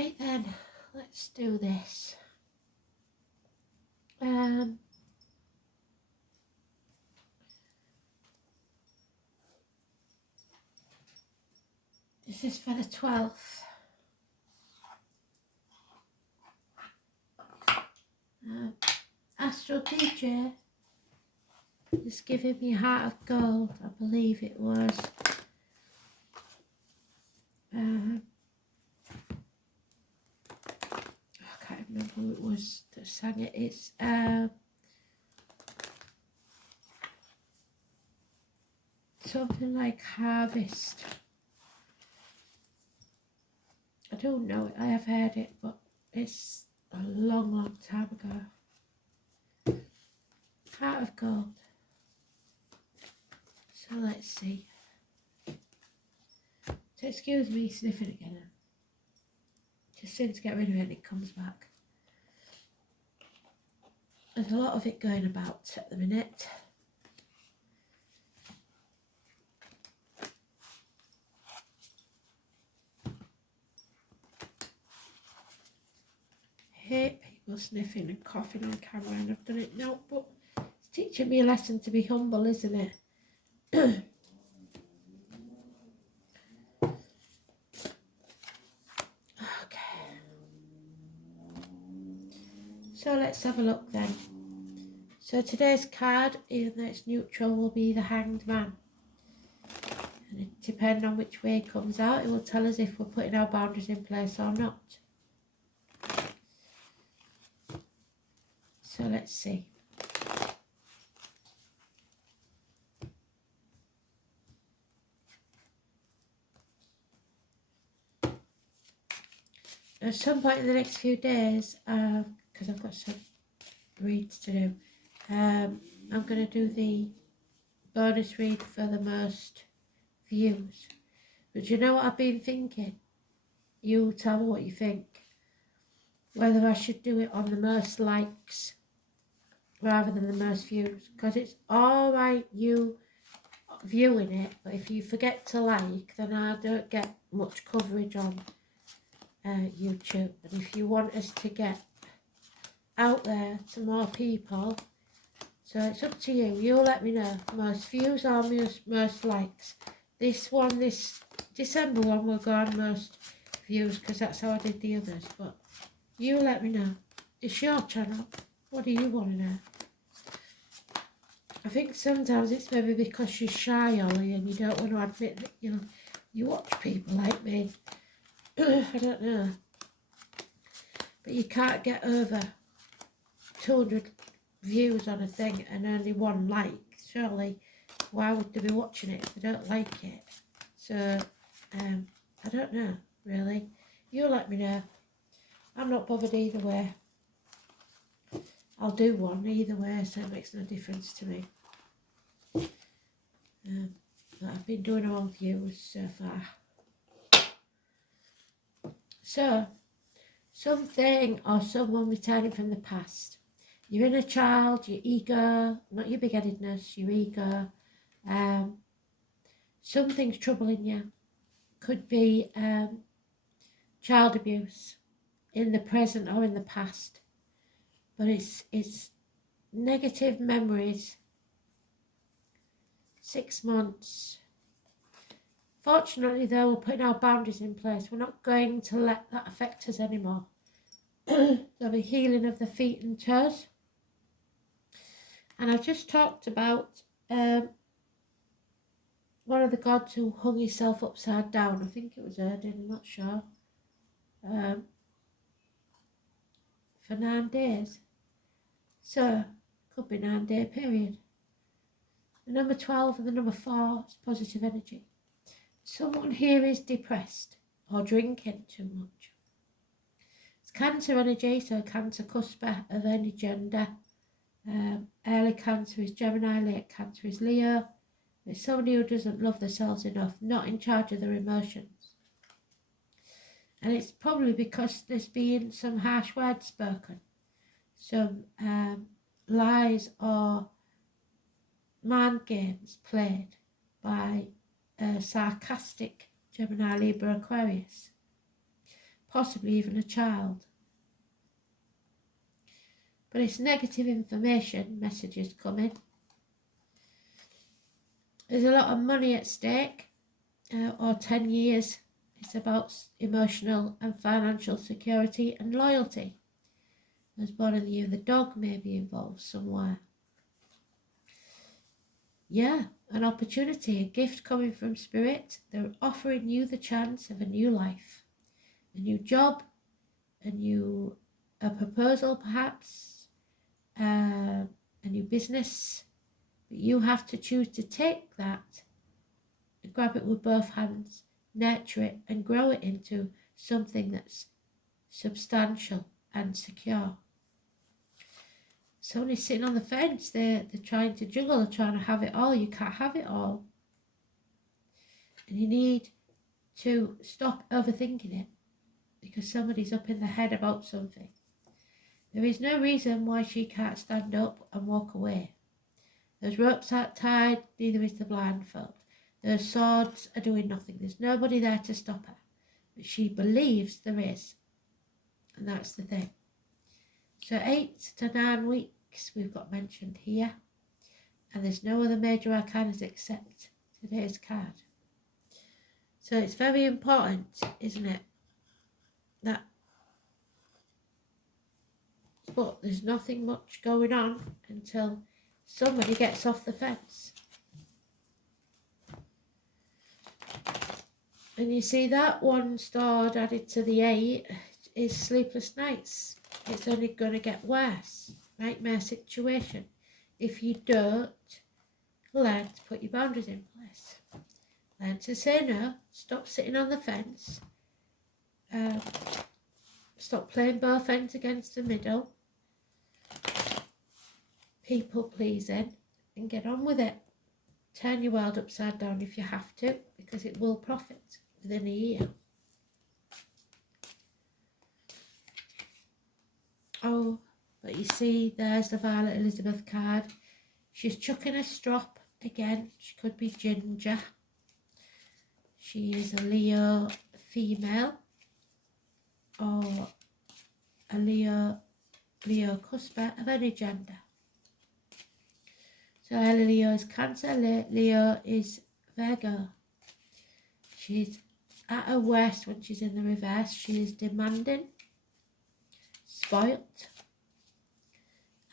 Right then, let's do this. This is for the 12th. Astro DJ is giving me Heart of Gold, I believe it was. I can't remember who it was that sang it. It's something like Harvest. I don't know it, I have heard it, but it's a long time ago. Heart of Gold. So let's see. So excuse me sniffing again. Just seem to get rid of it and it comes back. There's a lot of it going about at the minute. Hate people sniffing and coughing on camera, and I've done it now, but it's teaching me a lesson to be humble, isn't it? Okay. So let's have a look then. So today's card, even though it's neutral, will be the Hanged Man. And depending on which way it comes out, it will tell us if we're putting our boundaries in place or not. So let's see. At some point in the next few days, because I've got some reads to do, I'm going to do the bonus read for the most views. But you know what I've been thinking? You tell me what you think. Whether I should do it on the most likes rather than the most views. Because it's alright you viewing it, but if you forget to like, then I don't get much coverage on YouTube. And if you want us to get out there to more people, so it's up to you. You let me know. Most views or most likes. This one, this December one will go on most views because that's how I did the others. But you let me know. It's your channel. What do you want to know? I think sometimes it's maybe because you're shy, Ollie, and you don't want to admit that you watch people like me. I don't know. But you can't get over 200 views on a thing and only one like. Surely, why would they be watching it if they don't like it? So, I don't know, really. You let me know. I'm not bothered either way. I'll do one either way, so it makes no difference to me. But I've been doing them on views so far. So, something or someone returning from the past. Your inner child, your ego, not your big-headedness, your ego. Something's troubling you. Could be child abuse in the present or in the past. But it's negative memories. 6 months. Fortunately, though, we're putting our boundaries in place. We're not going to let that affect us anymore. There'll be healing of the feet and toes. And I've just talked about one of the gods who hung himself upside down. I think it was Odin, I'm not sure. For 9 days. So, could be 9-day period. The number 12 and the number 4 is positive energy. Someone here is depressed or drinking too much. It's Cancer energy, so Cancer cusp of any gender. Early Cancer is Gemini, late Cancer is Leo. It's somebody who doesn't love themselves enough, not in charge of their emotions. And it's probably because there's been some harsh words spoken, some lies or mind games played by a sarcastic Gemini, Libra, Aquarius. possibly even a child. But it's negative information messages coming. There's a lot of money at stake, or 10 years. It's about emotional and financial security and loyalty. There's one of you, the dog may be involved somewhere. Yeah, an opportunity, a gift coming from Spirit. They're offering you the chance of a new life, a new job, a proposal perhaps, a new business. But you have to choose to take that, grab it with both hands, nurture it and grow it into something that's substantial and secure. Somebody's sitting on the fence, they're trying to juggle, they're trying to have it all. You can't have it all. And you need to stop overthinking it, because somebody's up in the head about something. There is no reason why she can't stand up and walk away. Those ropes aren't tied, neither is the blindfold. Those swords are doing nothing. There's nobody there to stop her. But she believes there is. And that's the thing. So 8 to 9 weeks we've got mentioned here. And there's no other major arcanas except today's card. So it's very important, isn't it? But there's nothing much going on until somebody gets off the fence. And you see that one starred added to the 8 is sleepless nights. It's only going to get worse. Nightmare situation. If you don't learn to put your boundaries in place. Learn to say no. Stop sitting on the fence. Stop playing both ends against the middle. People pleasing. And get on with it. Turn your world upside down if you have to, because it will profit within a year. Oh, but you see, there's the Violet Elizabeth card. She's chucking a strop again. She could be Ginger. She is a Leo female or a Leo cusper of any gender. So Leo is Cancer, Leo is Virgo. She's at her worst when she's in the reverse. She is demanding, spoilt,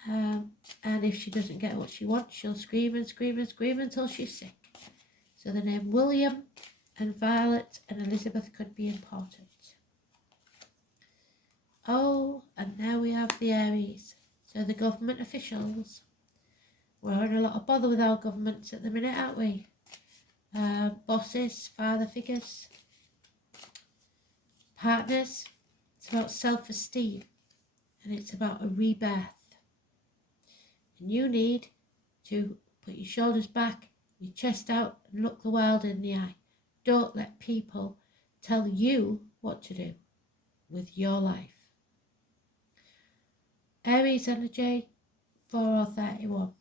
and if she doesn't get what she wants, she'll scream and scream and scream until she's sick. So the name William and Violet and Elizabeth could be important. Oh, and now we have the Aries. So the government officials. We're in a lot of bother with our governments at the minute, aren't we? Bosses, father figures, partners. It's about self-esteem, and it's about a rebirth. And you need to put your shoulders back, your chest out, and look the world in the eye. Don't let people tell you what to do with your life. Aries energy, 4 or 31.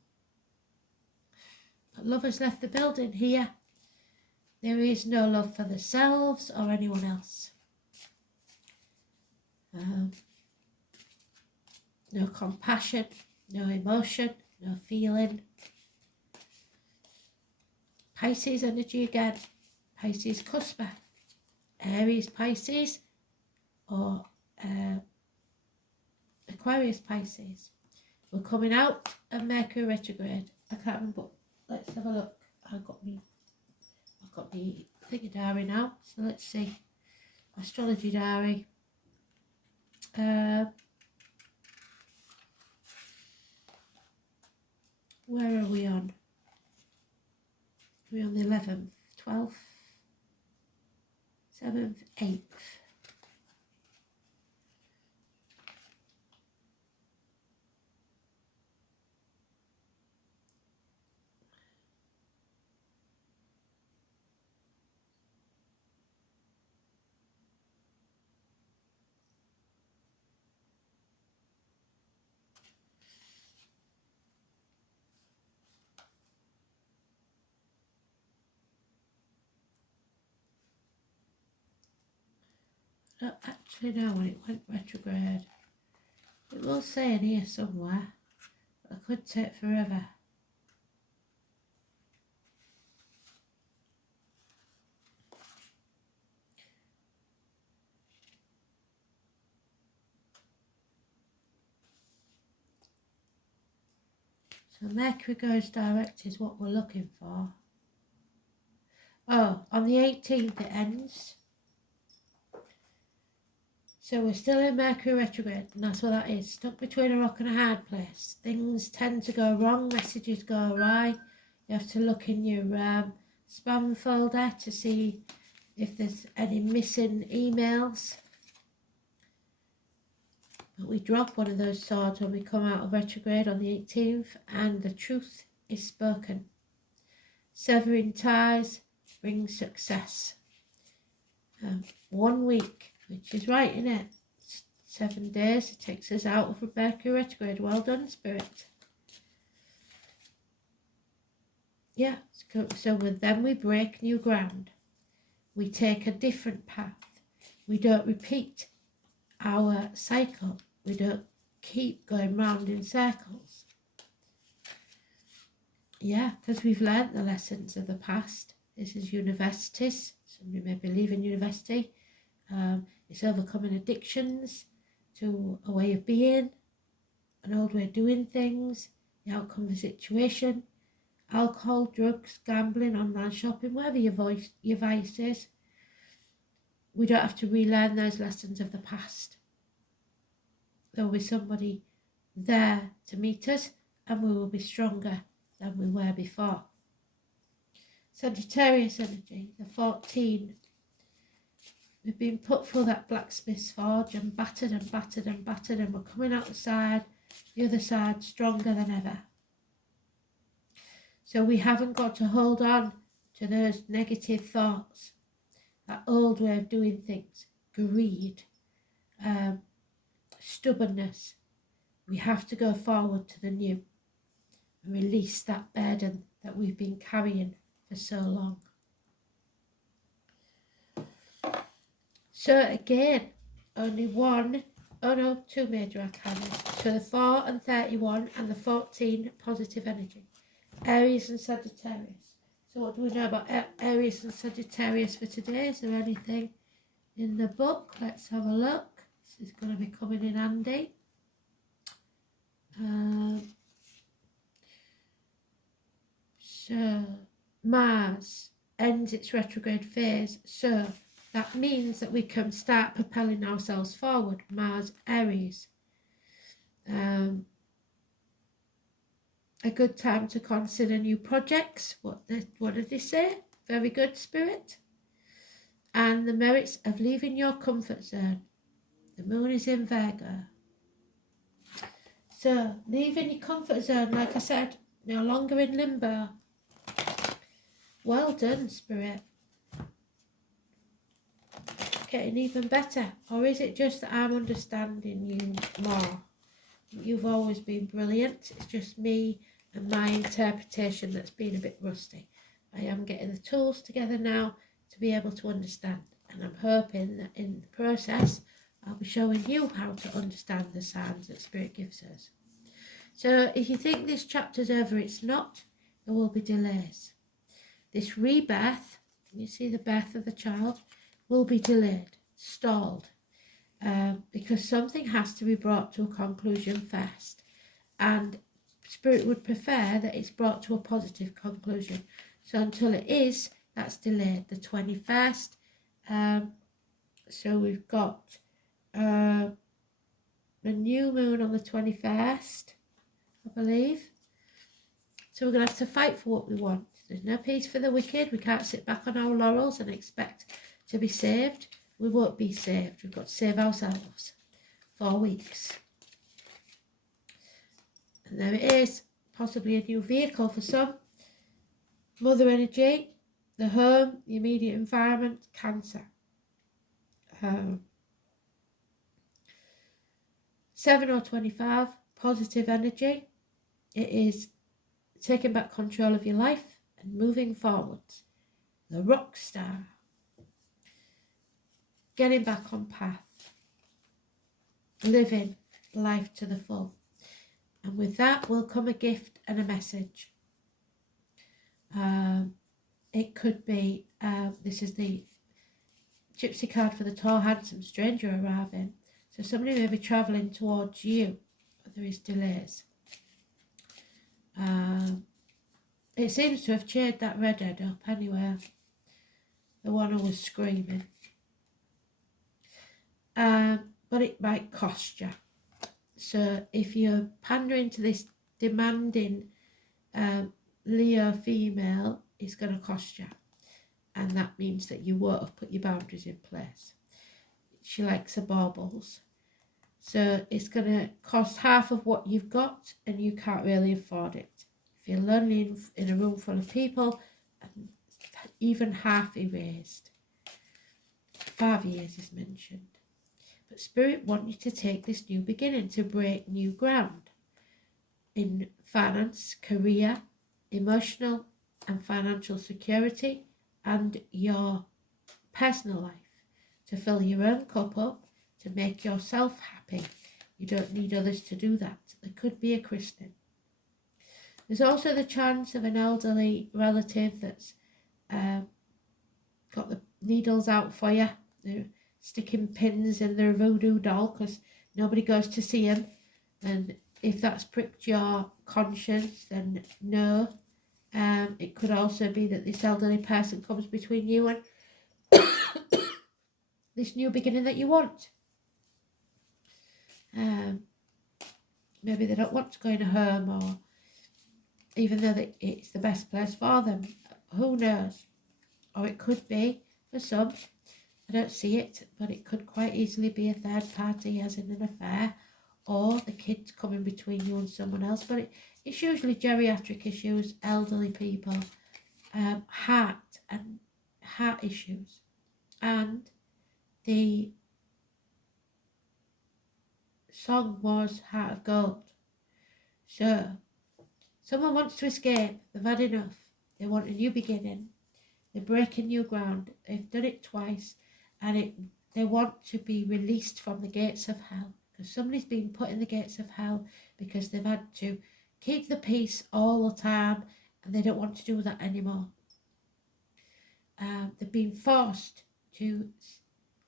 But love has left the building here. There is no love for themselves or anyone else. No compassion, no emotion, no feeling. Pisces energy again. Pisces cusper. Aries Pisces or Aquarius Pisces. We're coming out of Mercury retrograde. I can't remember. Let's have a look. I've got the figure diary now. So let's see. Astrology diary. Where are we on? Are we on the 11th, 12th, 7th, 8th? I don't actually know when it went retrograde. It will say in here somewhere, but it could take forever. So Mercury goes direct is what we're looking for. Oh, on the 18th it ends. So we're still in Mercury retrograde, and that's what that is. Stuck between a rock and a hard place. Things tend to go wrong, messages go awry. You have to look in your spam folder to see if there's any missing emails. But we drop one of those swords when we come out of retrograde on the 18th, and the truth is spoken. Severing ties brings success. 1 week, which is right, isn't it? 7 days, it takes us out of Mercury retrograde. Well done, Spirit. Yeah, so then we break new ground. We take a different path. We don't repeat our cycle. We don't keep going round in circles. Yeah, because we've learnt the lessons of the past. This is universities. Somebody may be leaving university. It's overcoming addictions to a way of being, an old way of doing things, the outcome of a situation, alcohol, drugs, gambling, online shopping, whatever your vice is. We don't have to relearn those lessons of the past. There will be somebody there to meet us, and we will be stronger than we were before. Sagittarius energy, the 14. We've been put through that blacksmith's forge and battered and battered and battered, and we're coming out the other side stronger than ever. So we haven't got to hold on to those negative thoughts, that old way of doing things, greed, stubbornness. We have to go forward to the new and release that burden that we've been carrying for so long. So again, only two major arcana. So the 4 and 31 and the 14 positive energy. Aries and Sagittarius. So what do we know about Aries and Sagittarius for today? Is there anything in the book? Let's have a look. This is going to be coming in handy. So Mars ends its retrograde phase. So that means that we can start propelling ourselves forward. Mars, Aries. A good time to consider new projects. What did they say? Very good, Spirit. And the merits of leaving your comfort zone. The moon is in Virgo. So leaving your comfort zone, like I said, no longer in limbo. Well done, Spirit. Getting even better. Or is it just that I'm understanding you more? You've always been brilliant. It's just me and my interpretation that's been a bit rusty. I am getting the tools together now to be able to understand, and I'm hoping that in the process I'll be showing you how to understand the signs that Spirit gives us. So if you think this chapter's over, it's not. There will be delays. This rebirth, you see the birth of the child, will be delayed, stalled, because something has to be brought to a conclusion first, and Spirit would prefer that it's brought to a positive conclusion. So until it is, that's delayed. The 21st, so we've got the new moon on the 21st, I believe. So we're going to have to fight for what we want. There's no peace for the wicked. We can't sit back on our laurels and expect to be saved. We won't be saved. We've got to save ourselves. 4 weeks. And there it is. Possibly a new vehicle for some. Mother energy, the home, the immediate environment, Cancer. 7 or 25, positive energy. It is taking back control of your life and moving forwards. The rock star. getting back on path, living life to the full. And with that will come a gift and a message. It could be, this is the gypsy card for the tall, handsome stranger arriving. So somebody may be travelling towards you, but there is delays. It seems to have cheered that redhead up anyway, the one who was screaming. But it might cost you. So if you're pandering to this demanding Leo female, it's going to cost you. And that means that you won't have put your boundaries in place. She likes her baubles. So it's going to cost half of what you've got, and you can't really afford it. If you're lonely in a room full of people, even half erased. 5 years is mentioned. But Spirit want you to take this new beginning to break new ground in finance, career, emotional and financial security, and your personal life, to fill your own cup up, to make yourself happy. You don't need others to do that. There could be a christening. There's also the chance of an elderly relative that's got the needles out for you. They're sticking pins in their voodoo doll because nobody goes to see them. And if that's pricked your conscience, then no. It could also be that this elderly person comes between you and this new beginning that you want. Maybe they don't want to go in a home, or even though it's the best place for them. Who knows? Or it could be, for some, I don't see it, but it could quite easily be a third party as in an affair, or the kids coming between you and someone else. But it's usually geriatric issues, elderly people, heart issues. And the song was Heart of Gold. So someone wants to escape. They've had enough. They want a new beginning. They're breaking new ground. They've done it twice, and they want to be released from the gates of hell, because somebody's been put in the gates of hell because they've had to keep the peace all the time, and they don't want to do that anymore. They've been forced to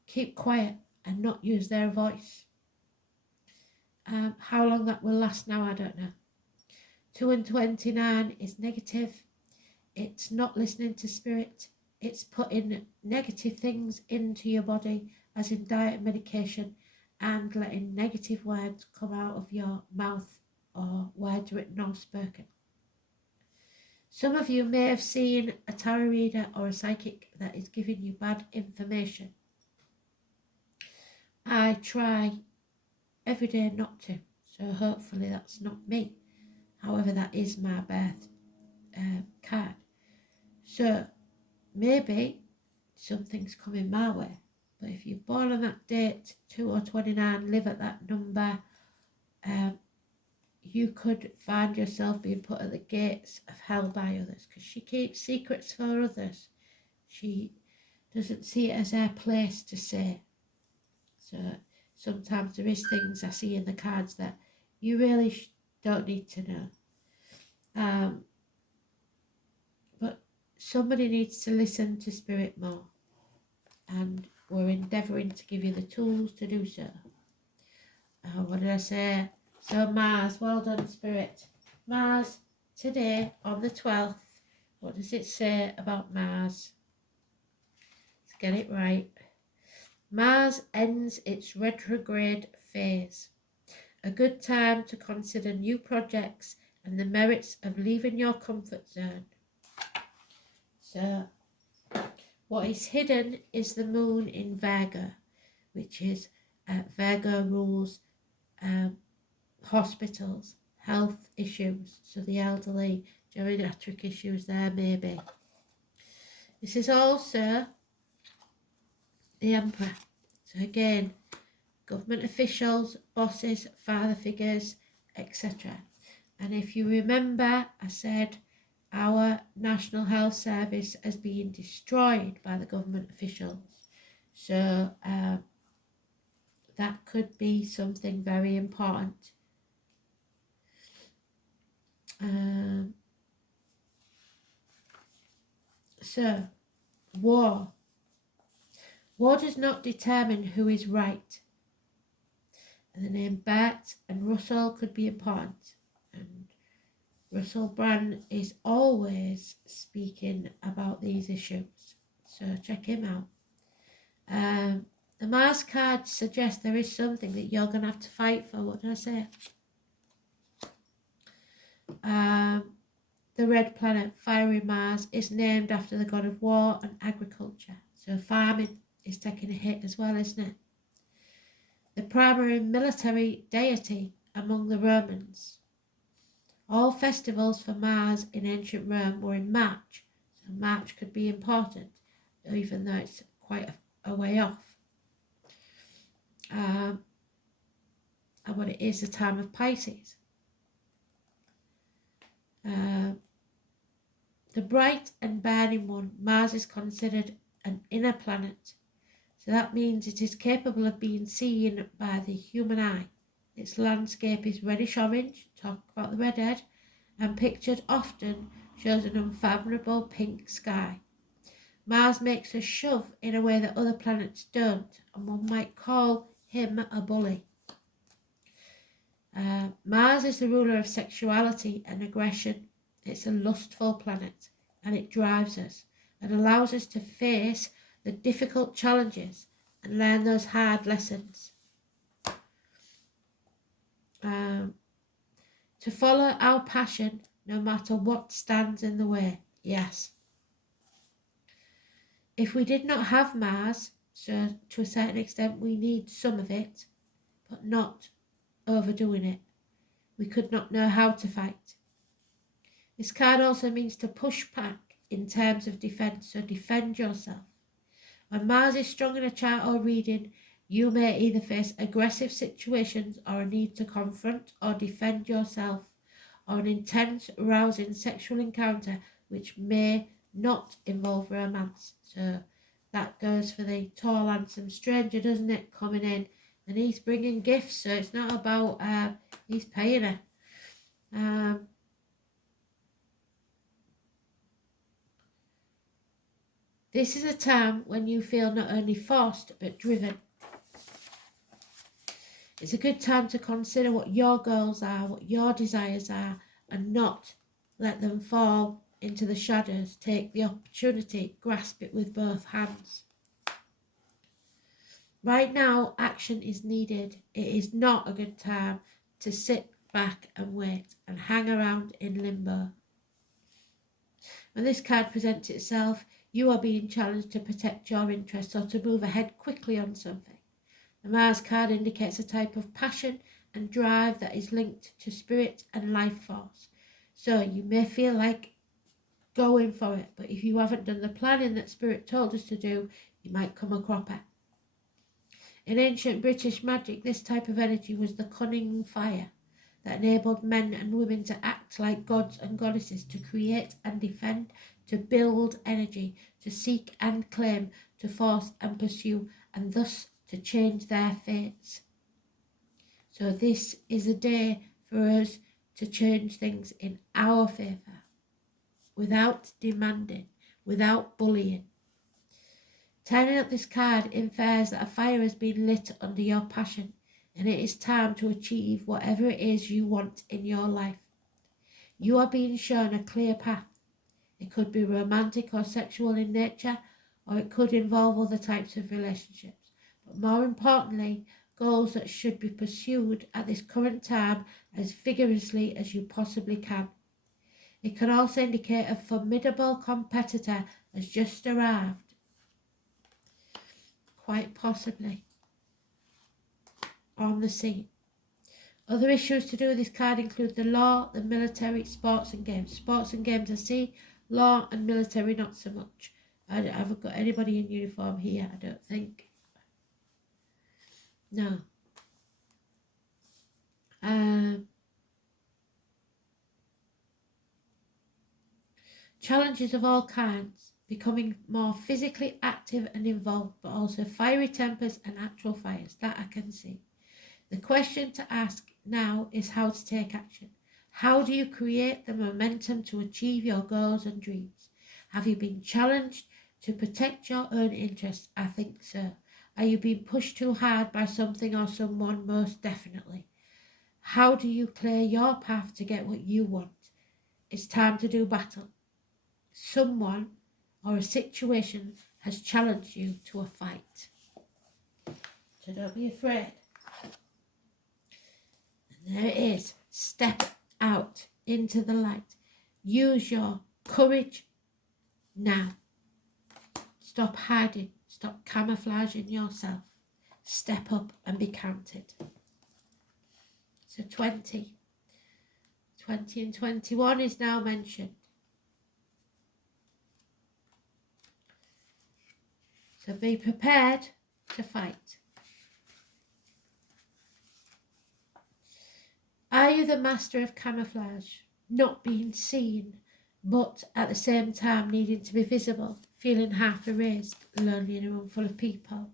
keep quiet and not use their voice. How long that will last now, I don't know. 2 and 29 is negative. It's not listening to spirit. It's putting negative things into your body, as in diet and medication, and letting negative words come out of your mouth, or words written or spoken. Some of you may have seen a tarot reader or a psychic that is giving you bad information. I try every day not to, so hopefully that's not me. However, that is my birth card. So maybe something's coming my way. But if you're born on that date, 2 or 29, live at that number, you could find yourself being put at the gates of hell by others, because she keeps secrets for others. She doesn't see it as her place to say. So sometimes there is things I see in the cards that you really don't need to know. But somebody needs to listen to spirit more, and we're endeavouring to give you the tools to do so. What did I say? So Mars, well done Spirit. Mars, today on the 12th, what does it say about Mars? Let's get it right. Mars ends its retrograde phase. A good time to consider new projects and the merits of leaving your comfort zone. So, what is hidden is the moon in Virgo, which is Virgo rules hospitals, health issues, so the elderly, geriatric issues there maybe. This is also the Emperor. So again, government officials, bosses, father figures, etc. And if you remember, I said our National Health Service has been destroyed by the government officials. So that could be something very important. So, war. War does not determine who is right. And the name Bert and Russell could be important. And Russell Brand is always speaking about these issues. So check him out. The Mars card suggests there is something that you're going to have to fight for. What did I say? The red planet, fiery Mars, is named after the god of war and agriculture. So farming is taking a hit as well, isn't it? The primary military deity among the Romans. All festivals for Mars in ancient Rome were in March. So March could be important, even though it's quite a way off. And what it is the time of Pisces. The bright and burning one, Mars is considered an inner planet. So that means it is capable of being seen by the human eye. Its landscape is reddish orange, talk about the redhead, and pictured often shows an unfathomable pink sky. Mars makes a shove in a way that other planets don't, and one might call him a bully. Mars is the ruler of sexuality and aggression. It's a lustful planet, and it drives us and allows us to face the difficult challenges and learn those hard lessons. To follow our passion no matter what stands in the way. Yes. If we did not have Mars, so to a certain extent we need some of it, but not overdoing it, we could not know how to fight. This card also means to push back in terms of defense, so defend yourself. When Mars is strong in a chart or reading, you may either face aggressive situations or a need to confront or defend yourself, or an intense, rousing sexual encounter which may not involve romance. So that goes for the tall, handsome stranger, doesn't it, coming in, and he's bringing gifts, so it's not about he's paying her. This is a time when you feel not only forced but driven. It's a good time to consider what your goals are, what your desires are, and not let them fall into the shadows. Take the opportunity, grasp it with both hands. Right now, action is needed. It is not a good time to sit back and wait and hang around in limbo. When this card presents itself, you are being challenged to protect your interests or to move ahead quickly on something. The Mars card indicates a type of passion and drive that is linked to spirit and life force. So you may feel like going for it, but if you haven't done the planning that spirit told us to do, you might come a cropper. In ancient British magic, this type of energy was the cunning fire that enabled men and women to act like gods and goddesses, to create and defend, to build energy, to seek and claim, to force and pursue, and thus to change their fates. So this is a day for us to change things in our favour, without demanding, without bullying. Turning up this card infers that a fire has been lit under your passion, and it is time to achieve whatever it is you want in your life. You are being shown a clear path. It could be romantic or sexual in nature, or it could involve other types of relationships. But more importantly, goals that should be pursued at this current time as vigorously as you possibly can. It can also indicate a formidable competitor has just arrived, quite possibly on the scene. Other issues to do with this card include the law, the military, sports and games. Sports and games I see, law and military not so much. I haven't got anybody in uniform here, I don't think. No. Challenges of all kinds. becoming more physically active and involved, but also fiery tempers and actual fires. That I can see. The question to ask now is how to take action. How do you create the momentum to achieve your goals and dreams? Have you been challenged to protect your own interests? I think so. Are you being pushed too hard by something or someone? Most definitely. How do you clear your path to get what you want? It's time to do battle. Someone or a situation has challenged you to a fight. So don't be afraid. And there it is. Step out into the light. Use your courage now. Stop hiding. Stop camouflaging yourself. Step up and be counted. So 20 and 21 is now mentioned. So be prepared to fight. Are you the master of camouflage? Not being seen, but at the same time needing to be visible, feeling half erased, lonely in a room full of people.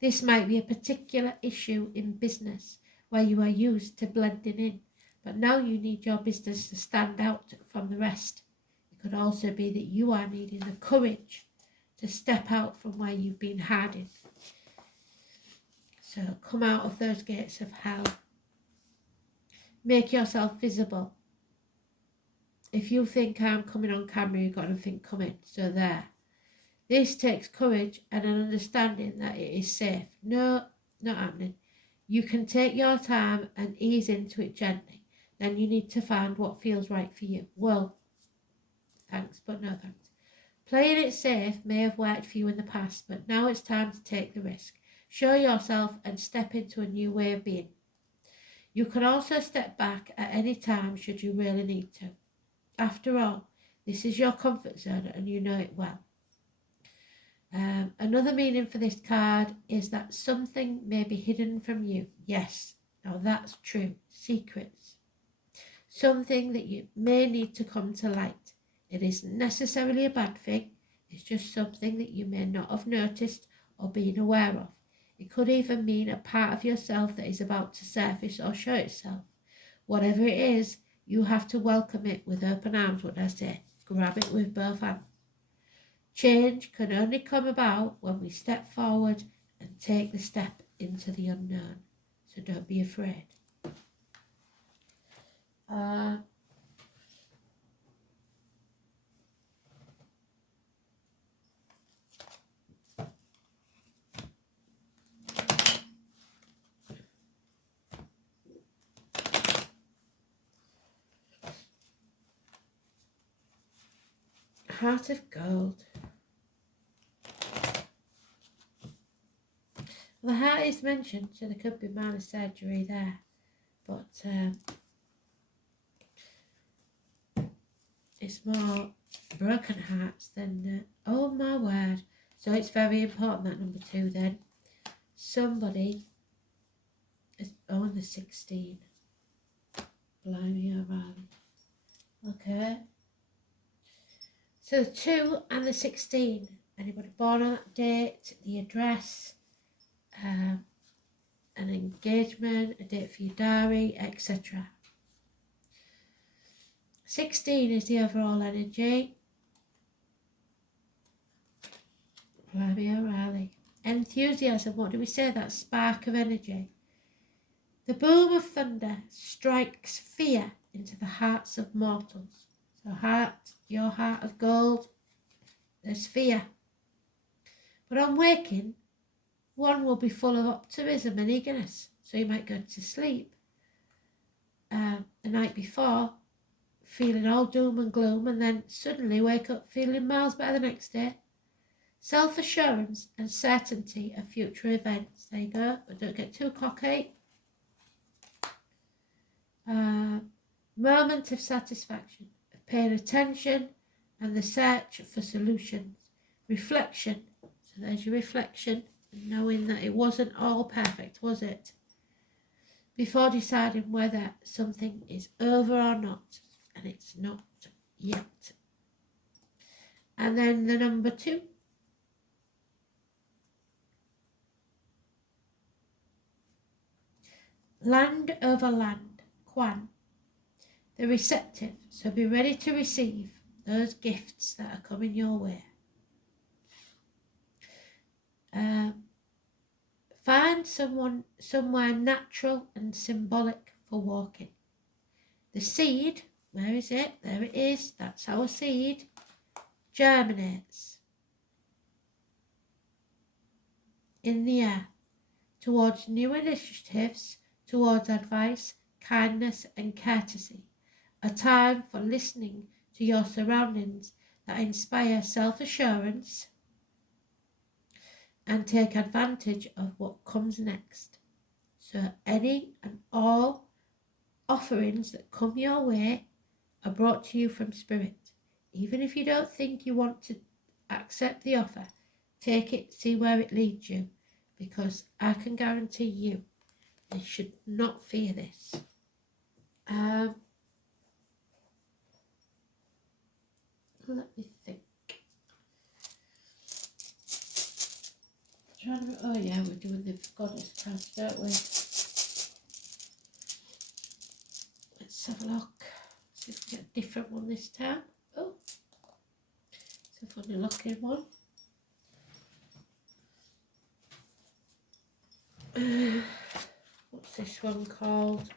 This might be a particular issue in business where you are used to blending in, but now you need your business to stand out from the rest. It could also be that you are needing the courage to step out from where you've been hiding. So come out of those gates of hell. Make yourself visible. If you think I'm coming on camera, you've got nothing coming. So there. This takes courage and an understanding that it is safe. No, not happening. You can take your time and ease into it gently. Then you need to find what feels right for you. Well, thanks, but no thanks. Playing it safe may have worked for you in the past, but now it's time to take the risk. Show yourself and step into a new way of being. You can also step back at any time should you really need to. After all, this is your comfort zone and you know it well. Another meaning for this card is that something may be hidden from you. Yes, now that's true. Secrets. Something that you may need to come to light. It isn't necessarily a bad thing. It's just something that you may not have noticed or been aware of. It could even mean a part of yourself that is about to surface or show itself. Whatever it is, you have to welcome it with open arms, what I say. Grab it with both hands. Change can only come about when we step forward and take the step into the unknown. So don't be afraid. Heart of Gold. Well, the heart is mentioned, so there could be minor surgery there, but it's more broken hearts than oh my word. So it's very important, that number 2 then. Somebody is on the 16. Blimey, around. Okay. So the 2 and the 16. Anybody born on that date, the address, an engagement, a date for your diary, etc. 16 is the overall energy. Blimey O'Reilly. Enthusiasm, what do we say? That spark of energy. The boom of thunder strikes fear into the hearts of mortals. So heart, your heart of gold, there's fear. But on waking, one will be full of optimism and eagerness. So you might go to sleep the night before feeling all doom and gloom, and then suddenly wake up feeling miles better the next day. Self-assurance and certainty of future events. There you go, but don't get too cocky. Moment of satisfaction, of paying attention and the search for solutions. Reflection, so there's your reflection, and knowing that it wasn't all perfect, was it? Before deciding whether something is over or not, and it's not yet. And then the number 2. Land over land, Quan. The receptive, so be ready to receive those gifts that are coming your way. Find someone somewhere natural and symbolic for walking. The seed, where is it? There it is. That's our seed. Germinates in the air towards new initiatives, towards advice, kindness and courtesy. A time for listening to your surroundings that inspire self-assurance and take advantage of what comes next. So any and all offerings that come your way are brought to you from Spirit. Even if you don't think you want to accept the offer, take it, see where it leads you, because I can guarantee you they should not fear this. Let me think. Oh yeah, we're doing the goddess cards, don't we? Let's have a look. See if we get a different one this time. Oh, it's a funny looking one. What's this one called?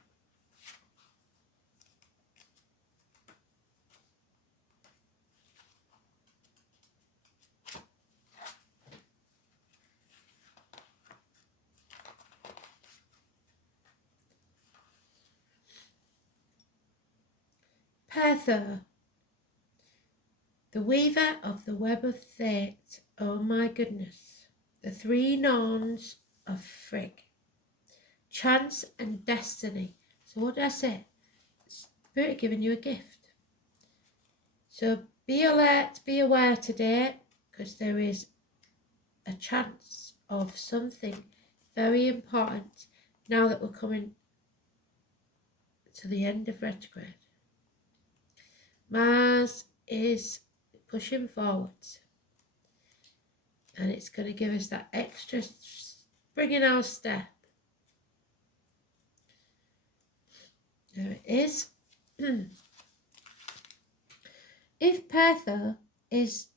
Perther, the weaver of the web of fate. Oh my goodness. The 3 Norns of Frigg. Chance and destiny. So what did I say? Spirit giving you a gift. So be alert, be aware today, because there is a chance of something very important now that we're coming to the end of retrograde. Mars is pushing forwards, and it's going to give us that extra spring in our step. There it is. If Perther is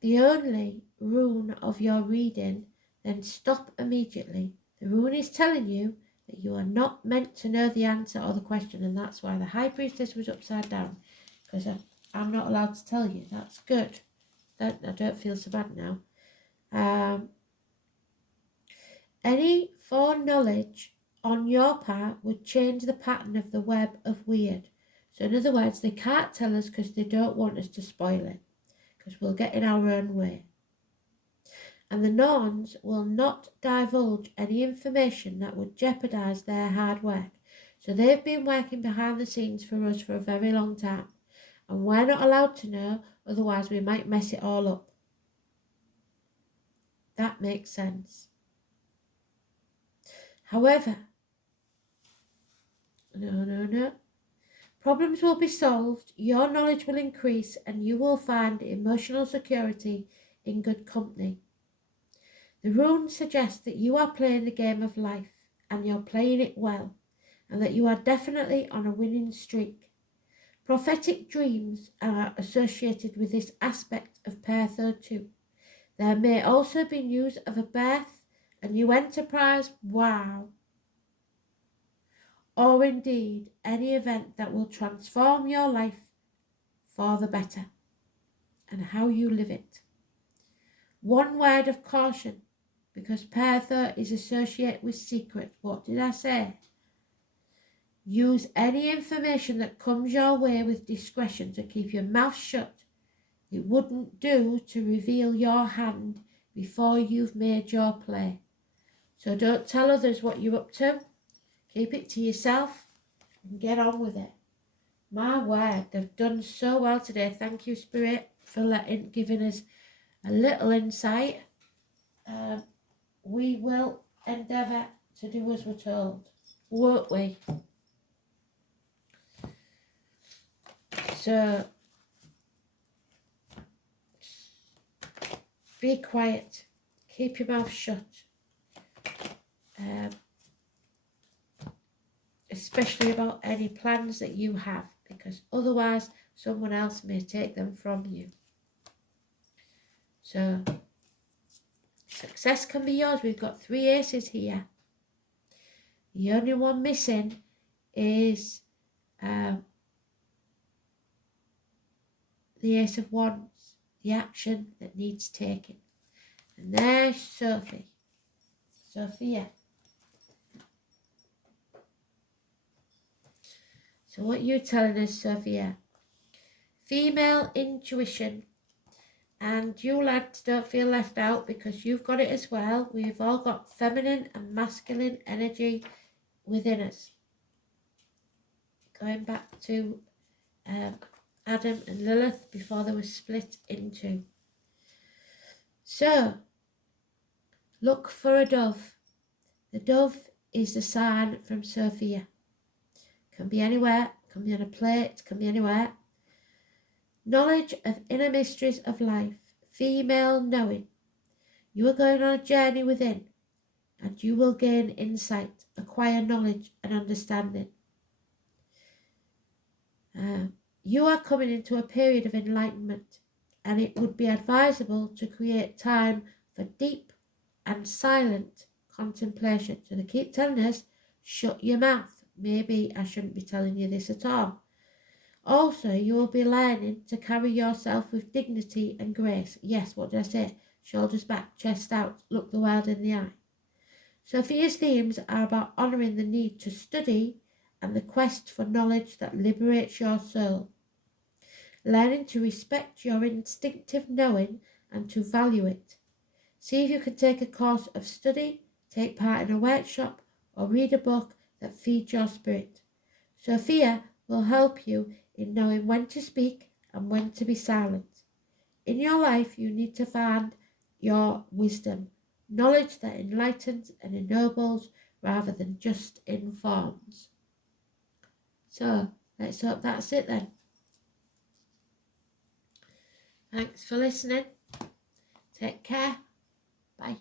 the only rune of your reading, then stop immediately. The rune is telling you that you are not meant to know the answer or the question, and that's why the High Priestess was upside down, because I'm not allowed to tell you. That's good. I don't feel so bad now. Any foreknowledge on your part would change the pattern of the web of weird. So in other words, they can't tell us because they don't want us to spoil it, because we'll get in our own way. And the Norns will not divulge any information that would jeopardize their hard work. So they've been working behind the scenes for us for a very long time, and we're not allowed to know, otherwise we might mess it all up. That makes sense. However, no. Problems will be solved, your knowledge will increase, and you will find emotional security in good company. The rune suggests that you are playing the game of life, and you're playing it well, and that you are definitely on a winning streak. Prophetic dreams are associated with this aspect of Perther too. There may also be news of a birth, a new enterprise, wow, or indeed any event that will transform your life for the better and how you live it. One word of caution, because Perther is associated with secret. What did I say? Use any information that comes your way with discretion, to keep your mouth shut. It wouldn't do to reveal your hand before you've made your play. So don't tell others what you're up to. Keep it to yourself and get on with it. My word, they've done so well today. Thank you, Spirit, for giving us a little insight. We will endeavour to do as we're told, won't we? So be quiet. Keep your mouth shut. Especially about any plans that you have, because otherwise someone else may take them from you. So success can be yours. We've got 3 aces here. The only one missing is the Ace of Wands, the action that needs taking. And there's Sophia. So what you're telling us, Sophia, female intuition, and you lads don't feel left out because you've got it as well. We've all got feminine and masculine energy within us. Going back to Adam and Lilith before they were split in 2. So, look for a dove. The dove is the sign from Sophia. Can be anywhere, can be on a plate, can be anywhere. Knowledge of inner mysteries of life. Female knowing. You are going on a journey within, and you will gain insight, acquire knowledge and understanding. You are coming into a period of enlightenment, and it would be advisable to create time for deep and silent contemplation. So they keep telling us, shut your mouth. Maybe I shouldn't be telling you this at all. Also, you will be learning to carry yourself with dignity and grace. Yes, what did I say? Shoulders back, chest out, look the world in the eye. Sophia's themes are about honouring the need to study and the quest for knowledge that liberates your soul. Learning to respect your instinctive knowing and to value it. See if you can take a course of study, take part in a workshop, or read a book that feeds your spirit. Sophia will help you in knowing when to speak and when to be silent. In your life, you need to find your wisdom, knowledge that enlightens and ennobles rather than just informs. So, let's hope that's it then. Thanks for listening. Take care. Bye.